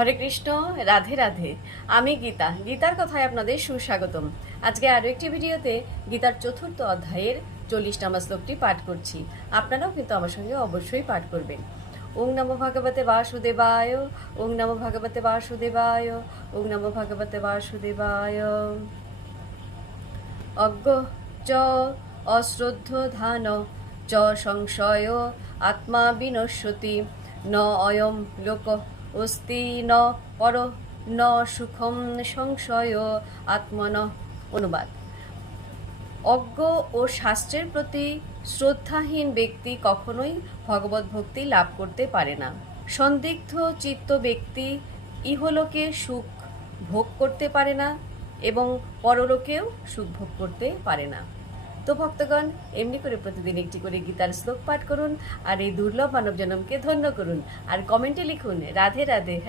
হরে কৃষ্ণ, রাধে রাধে। আমি গীতা, গীতার কথায় আপনাদের সুস্বাগতম। আজকে আরও একটি ভিডিওতে গীতার চতুর্থ অধ্যায়ের 40 নম্বর শ্লোকটি পাঠ করছি। আপনারাও কিন্তু আমার সঙ্গে অবশ্যই পাঠ করবেন। ওং নমো ভগবতে বাসুদেবায়, ওং নমো ভগবতে বাসুদেবায়, ওং নমো ভগবতে বাসুদেবায়। অজ্ঞ চ অশ্রদ্ধ ধান চ সংশয় আত্মা বিনশ্যতি ন অয়ম লোক অস্তি ন পর ন সুখম সংশয় আত্মন। অনুবাদ: অজ্ঞ ও শাস্ত্রের প্রতি শ্রদ্ধাহীন ব্যক্তি কখনোই ভগবত ভক্তি লাভ করতে পারে না। সন্দিগ্ধ চিত্ত ব্যক্তি ইহলোকে সুখ ভোগ করতে পারে না এবং পরলোকেও সুখ ভোগ করতে পারে না। তো ভক্তগণ, এমনি করে প্রতিদিন একটি করে গীতার শ্লোক পাঠ করুন আর এই দুর্লভ মানব জন্মকে ধন্য করুন। আর কমেন্টে লিখুন রাধে রাধে। হরে